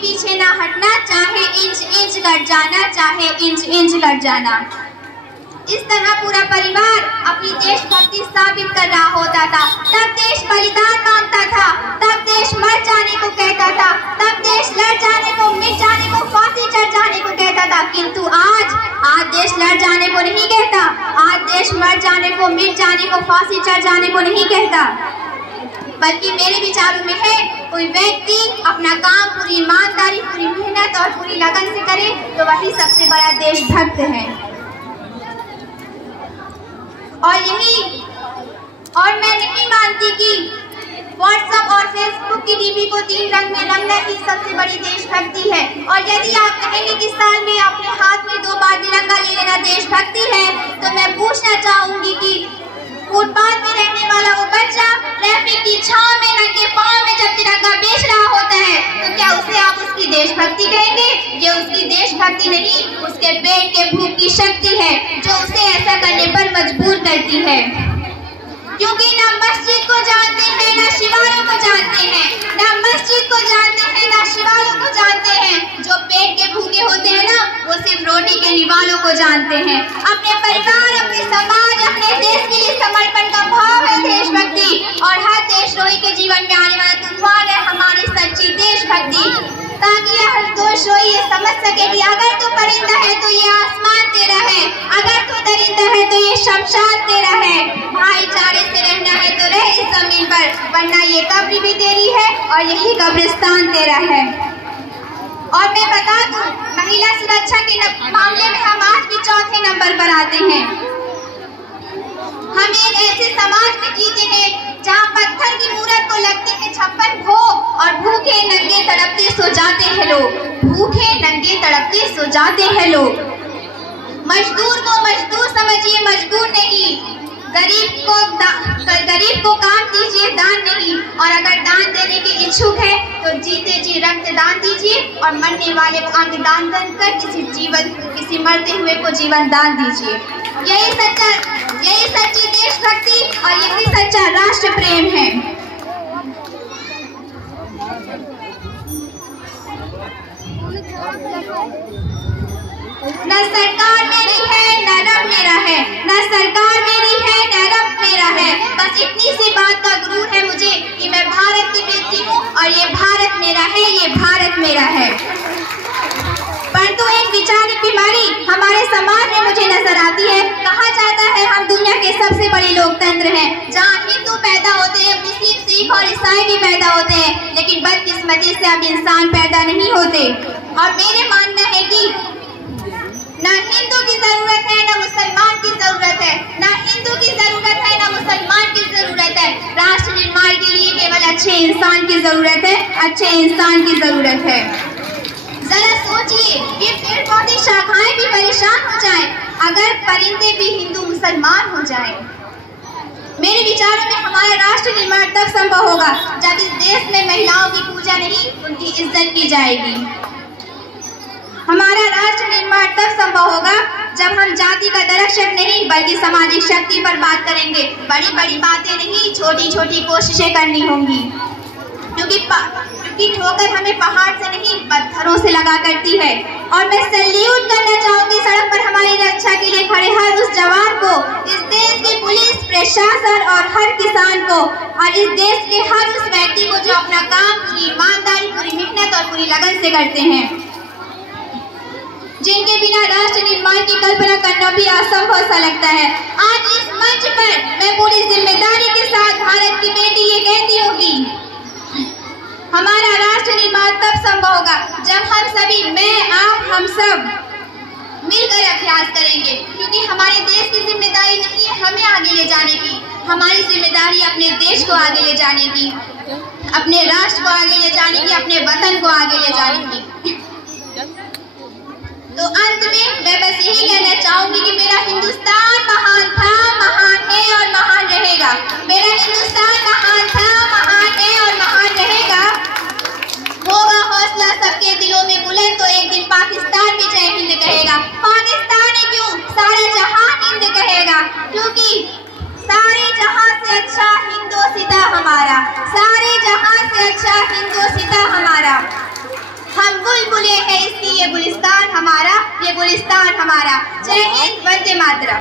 पीछे ना हटना, चाहे इंच इंच कट जाना, चाहे इंच इंच कट जाना। इस तरह पूरा परिवार अपनी देशभक्ति साबित कर रहा होता था। तब देश बलिदान मांगता था, तब देश मर जाने को कहता था, तब देश लड़ जाने को, मिट जाने को, फांसी चढ़ जाने को कहता था। किंतु आज देश लड़ जाने को नहीं कहता, आज देश मर जाने को, मिट जाने को, फांसी चढ़ जाने को नहीं कहता। बल्कि मेरे विचारों में है, कोई व्यक्ति अपना काम पूरी ईमानदारी, पूरी मेहनत और पूरी लगन से करे तो वही सबसे बड़ा देशभक्त है। और मैं नहीं मानती कि व्हाट्सएप और फेसबुक की डीपी को 3 रंग में रंगना ही सबसे बड़ी देशभक्ति है। और यदि आप कहेंगे कि साल में अपने हाथ में 2 बार तिरंगा ले लेना देशभक्ति है, तो मैं पूछना चाहूंगी कि फुटपाथ में रहने वाला वो बच्चा ट्रैफिक की छांव में नंगे पांव में जब तिरंगा बेच रहा होता है, तो क्या उसे आप उसकी देशभक्ति कहेंगे? ये उसकी देशभक्ति नहीं, उसके पेट के भूख की शक्ति है जो उसे ऐसा करने पर मजबूर करती है। क्योंकि ना मस्जिद को जानते हैं, ना शिवालों को जानते हैं, ना मस्जिद को जानते हैं, ना शिवालों को जानते हैं। जो पेट के भूखे होते हैं ना, वो सिर्फ रोटी के निवालों को जानते हैं। अपने परिवार, अपने समाज, अपने देश के लिए समर्पण का भाव है देशभक्ति। और हर देशद्रोही के जीवन में आने वाला तूफान है हमारी सच्ची देशभक्ति, ताकि हर देशद्रोही ये समझ सके कि अगर तो परिंदा है तो ये आसमान तेरा है, अगर तो दरिंदा है तो ये शमशान तेरा है। भाईचारे से रहना है तो रह इस जमीन पर, वरना ये कब्र भी तेरी है और यही कब्रिस्तान तेरा है। और मैं बता दूं, महिला सुरक्षा के मामले में हम आज भी 4थे नंबर पर आते हैं। हम एक ऐसे समाज में जीते हैं जहाँ पत्थर की मूरत को लगते हैं 56 भोग और भूखे नंगे तड़पते सो जाते हैं लोग, भूखे नंगे तड़पते सो जाते हैं लोग। मजदूर को मजदूर समझिए, मजबूर नहीं। गरीब को काम दीजिए, दान नहीं। और अगर दान देने के इच्छुक है तो जीते जी रक्तदान दीजिए और मरने वाले को अंगदान कर किसी मरते हुए को जीवन दान दीजिए। यही सच्ची देशभक्ति और यही सच्चा राष्ट्र प्रेम है। न सरकार मेरी है न रब मेरा है, न सरकार मेरी है न रब मेरा है। बस इतनी सी बात का गुरूर है मुझे कि मैं भारत की बेटी हूँ और ये भारत मेरा है, ये भारत मेरा है। परंतु एक विचारिक बीमारी हमारे समाज में मुझे नजर आती है। कहा जाता है हम दुनिया के सबसे बड़े लोकतंत्र हैं, जहाँ हिंदू पैदा होते हैं, मुस्लिम, सिख और ईसाई भी पैदा होते हैं, लेकिन बदकिस्मती से अब इंसान पैदा नहीं होते। और मेरे मानना है कि ना हिंदू की जरूरत है ना मुसलमान की जरूरत है, ना हिंदू की जरूरत है ना मुसलमान की जरूरत है। राष्ट्र निर्माण के लिए केवल अच्छे इंसान की जरूरत है, अच्छे इंसान की जरूरत है। जरा सोचिए, ये पेड़ पौधे शाखाएं भी परेशान हो जाएं अगर परिंदे भी हिंदू मुसलमान हो जाएं। मेरे विचारों में हमारा राष्ट्र निर्माण तब संभव होगा जब इस देश में महिलाओं की पूजा नहीं, उनकी इज्जत की जाएगी। हमारा राष्ट्र निर्माण तब संभव होगा जब हम जाति का दरक्षक नहीं बल्कि सामाजिक शक्ति पर बात करेंगे। बड़ी बड़ी बातें नहीं, छोटी छोटी कोशिशें करनी होंगी, क्योंकि ठोकर हमें पहाड़ से नहीं पत्थरों से लगा करती है। और मैं सैल्यूट करना चाहूंगी सड़क पर हमारी रक्षा के लिए खड़े हर उस जवान को, इस देश की पुलिस, प्रशासन और हर किसान को, और इस देश के हर उस व्यक्ति को जो अपना काम पूरी ईमानदारी, पूरी मेहनत और पूरी लगन से करते हैं, जिनके बिना राष्ट्र निर्माण की कल्पना करना भी असंभव सा लगता है। आज इस मंच पर मैं पूरी जिम्मेदारी के साथ भारत की बेटी ये कहती होगी, हमारा राष्ट्र निर्माण तब संभव होगा जब हम सभी, मैं, आप, हम सब मिलकर अभ्यास करेंगे। क्योंकि हमारे देश की जिम्मेदारी नहीं है हमें आगे ले जाने की, हमारी जिम्मेदारी अपने देश को आगे ले जाने की, अपने राष्ट्र को आगे ले जाने की, अपने वतन को आगे ले जाने की। तो अंत में मैं बस यही कहना चाहूंगी कि मेरा हिंदुस्तान महान था, महान है और महान रहेगा। मेरा हिंदुस्तान महान था, महान है और महान रहेगा। होगा हौसला सबके दिलों में बुलंद तो एक दिन पाकिस्तान भी जय हिंद कहेगा। पाकिस्तान ही क्यों, सारा जहां हिंद कहेगा, क्योंकि सारे जहां से अच्छा हिंदोसिता हमारा, सारे जहां से अच्छा हिंदोसिता हमारा। हम गुलिस्तान हमारा। जय हिंद, वंदे मातरम।